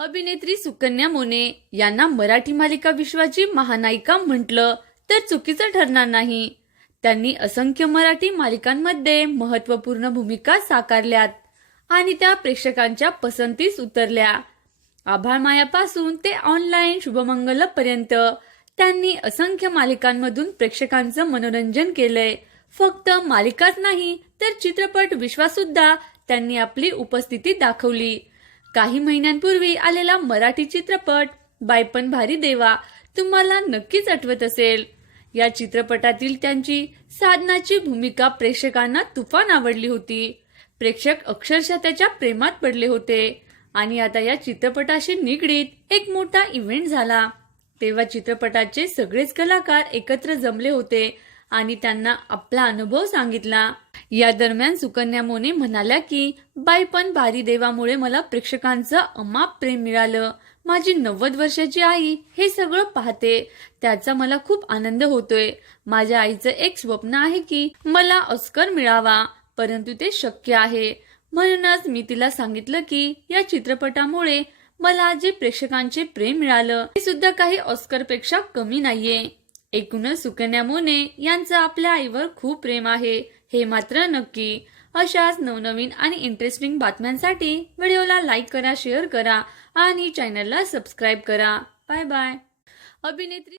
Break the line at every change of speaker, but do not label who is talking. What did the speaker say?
अभिनेत्री सुकन्या मोने यांना मराठी मालिका विश्वाची महानायिका म्हटलं तर चुकीचं ठरणार नाही. त्यांनी असंख्य मराठी मालिकांमध्ये महत्त्वपूर्ण भूमिका साकारल्यात आणि त्या प्रेक्षकांच्या पसंतीस उतरल्या. आभाळ मायापासून ते ऑनलाईन शुभमंगलपर्यंत त्यांनी असंख्य मालिकांमधून प्रेक्षकांचं मनोरंजन केलंय. फक्त मालिकाच नाही तर चित्रपट विश्वासुद्धा त्यांनी आपली उपस्थिती दाखवली. काही महिन्यांपूर्वी आलेला मराठी चित्रपट बायपण भारी देवा तुम्हाला नक्कीच आठवत असेल. या चित्रपटातील त्यांची साधनाची भूमिका प्रेक्षकांना तुफान आवडली होती. प्रेक्षक अक्षरशः त्याच्या प्रेमात पडले होते. आणि आता या चित्रपटाशी निगडीत एक मोठा इव्हेंट झाला. तेव्हा चित्रपटाचे सगळेच कलाकार एकत्र जमले होते आणि त्यांना आपला अनुभव सांगितला. या दरम्यान सुकन्या मोने म्हणाल्या की बाईपण भारी देवामुळे मला प्रेक्षकांचं अमाप प्रेम मिळालं. माझी नव्वद वर्षाची आई हे सगळं पाहते. त्याचा मला खूप आनंद होतोय. माझ्या आईचं एक स्वप्न आहे की मला ऑस्कर मिळावा परंतु ते शक्य आहे. म्हणूनच मी तिला सांगितलं की या चित्रपटामुळे मला जे प्रेक्षकांचे प्रेम मिळालं ते सुद्धा काही ऑस्करपेक्षा कमी नाहीये. एकूणच सुकन्या मोने यांचं आपल्या आईवर खूप प्रेम आहे. हे मात्र नक्की. अशाच नवनवीन आणि इंटरेस्टिंग बातम्यांसाठी व्हिडिओला लाईक करा शेअर करा आणि चॅनलला सबस्क्राईब करा. बाय बाय अभिनेत्री